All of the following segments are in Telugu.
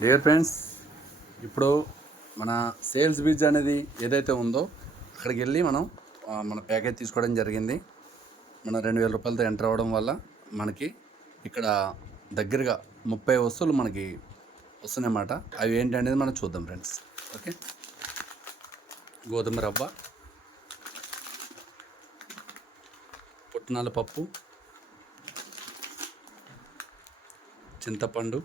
డియర్ ఫ్రెండ్స్, ఇప్పుడు మన సేల్స్ బిజ్ అనేది ఏదైతే ఉందో అక్కడికి వెళ్ళి మనం మన ప్యాకేజ్ తీసుకోవడం జరిగింది. మన 2000 రూపాయలతో ఎంటర్ అవ్వడం వల్ల మనకి ఇక్కడ దగ్గరగా 30 వస్తువులు మనకి వస్తున్నాయన్నమాట. అవి ఏంటి అనేది మనం చూద్దాం ఫ్రెండ్స్. ఓకే, గోధుమ రవ్వ, పుట్నాల పప్పు, చింతపండు,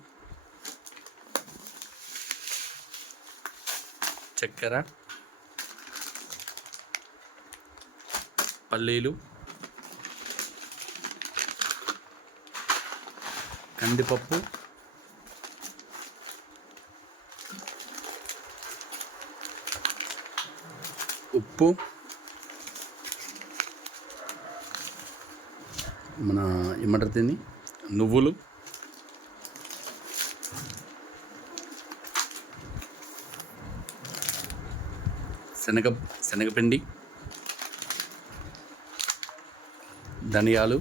చక్కెర, పల్లీలు, కందిపప్పు, ఉప్పు, మన ఏమంటారు దీన్ని, నువ్వులు, శనగపిండి, ధనియాలు,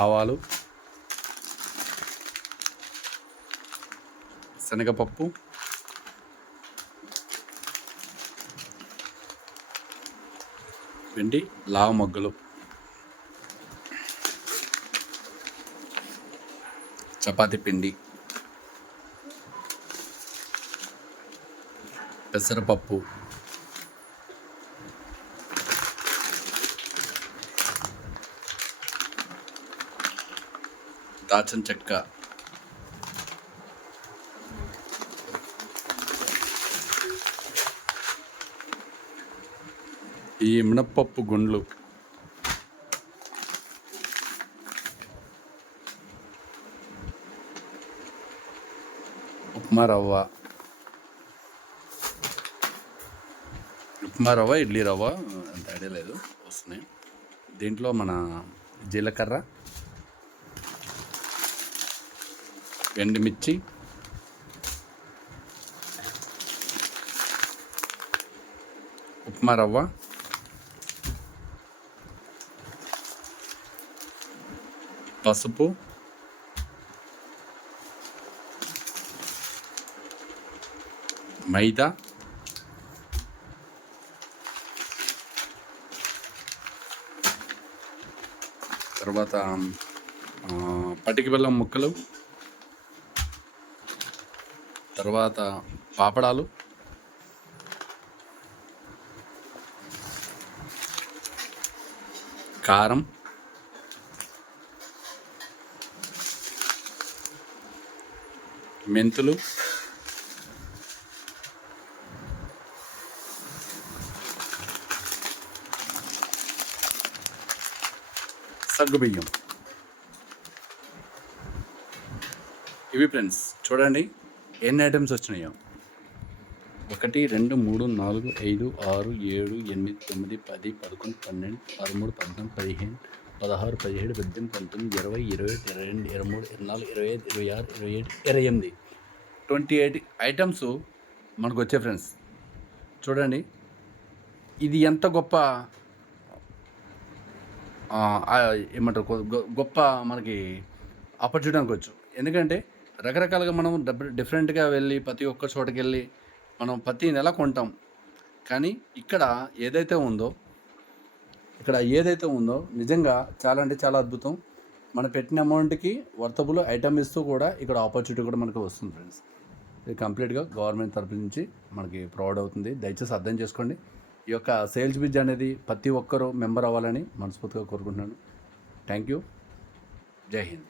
ఆవాలు, శనగపప్పు, పిండి, లావ మొగ్గలు, చపాతీ పిండి, పెసరపప్పు, దాల్చిన చెక్క, ఈ మినప్పప్పు గుండ్లు, ఉప్మా రవ్వ, ఇడ్లీ రవ్వ అంత ఐడియా లేదు, వస్తున్నాయి. దీంట్లో మన జీలకర్ర, ఎండుమిర్చి, ఉప్మా రవ్వ, పసుపు, మైదా, తర్వాత పటిక బెల్లం ముక్కలు, తర్వాత పాపడాలు, కారం, మెంతులు, సగ్గుబియ్యం. ఇవి ఫ్రెండ్స్ చూడండి ఎన్ని ఐటమ్స్ వచ్చినాయో. 1 2 3 4 5 6 7 8 9 10 11 12 13 14 15 16 17 18 19 20 21 22 23 24 25 26 27 28 ఐటమ్స్ మనకు వచ్చాయి ఫ్రెండ్స్. చూడండి ఇది ఎంత గొప్ప ఏమంటారు, గొప్ప మనకి ఆపర్చునిటీ అనుకోవచ్చు. ఎందుకంటే రకరకాలుగా మనం డిఫరెంట్గా వెళ్ళి ప్రతి ఒక్క చోటకి వెళ్ళి మనం ప్రతి నెల కొంటాం. కానీ ఇక్కడ ఏదైతే ఉందో నిజంగా చాలా అంటే చాలా అద్భుతం. మనం పెట్టిన అమౌంట్కి వర్తబుల్ ఐటమ్ ఇస్తూ కూడా ఇక్కడ ఆపర్చునిటీ కూడా మనకు వస్తుంది ఫ్రెండ్స్. ఇది కంప్లీట్గా గవర్నమెంట్ తరపు నుంచి మనకి ప్రొవైడ్ అవుతుంది. దయచేసి అర్థం చేసుకోండి. ఈ యొక్క సేల్స్ బిజ్ అనేది ప్రతి ఒక్కరూ మెంబర్ అవ్వాలని మనస్ఫూర్తిగా కోరుకుంటున్నాను. Thank you. జై హింద్.